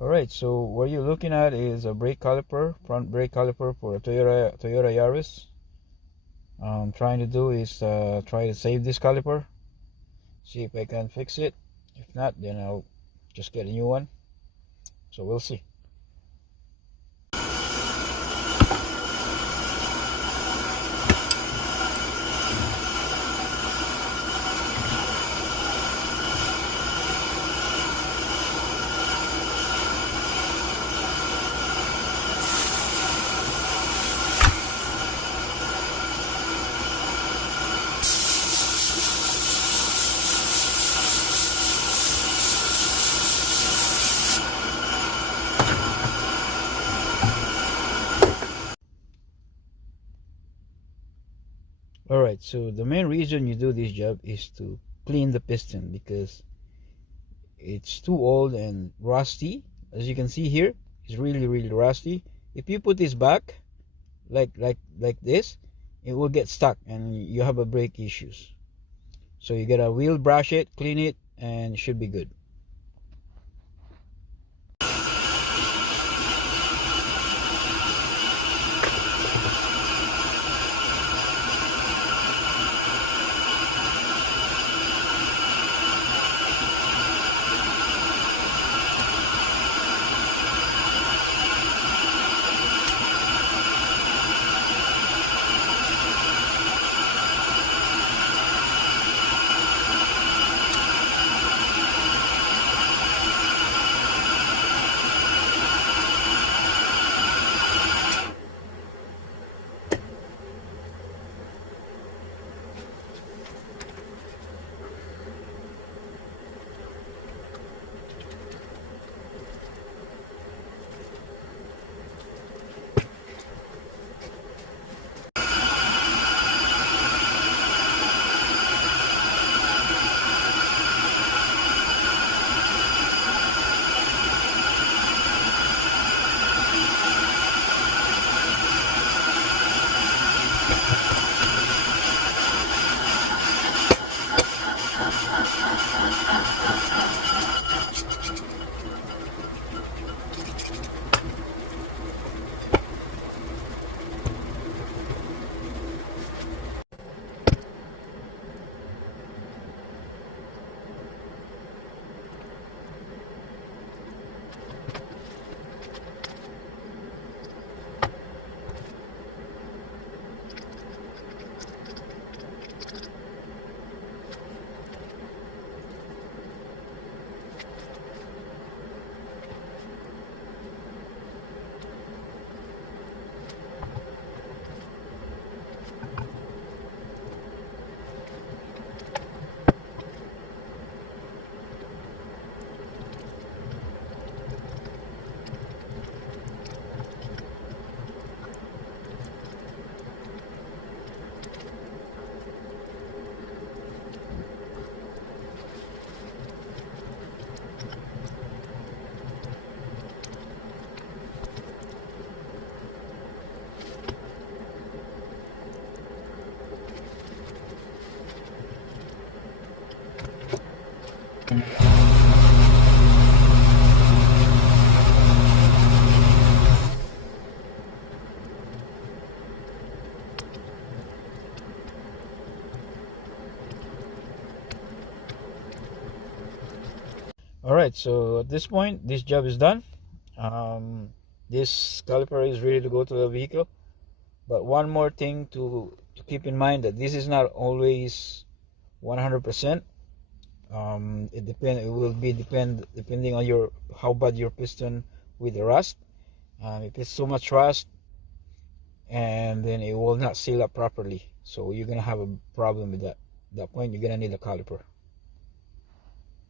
Alright, so what you're looking at is a brake caliper, front brake caliper for a Toyota Yaris. Trying to do is try to save this caliper, see if I can fix it. If not, then I'll just get a new one. So we'll see. Alright, so the main reason you do this job is to clean the piston because it's too old and rusty. As you can see here, it's really rusty. If you put this back like this, it will get stuck and you have a brake issues. So you gotta wheel brush it, clean it, and it should be good. Alright, so at this point, this job is done. This caliper is ready to go to the vehicle. But one more thing to keep in mind, that this is not always 100%. It will be depending on your how bad your piston with the rust. If it's so much rust, and then it will not seal up properly, so you're gonna have a problem with that. At that point, you're gonna need a caliper.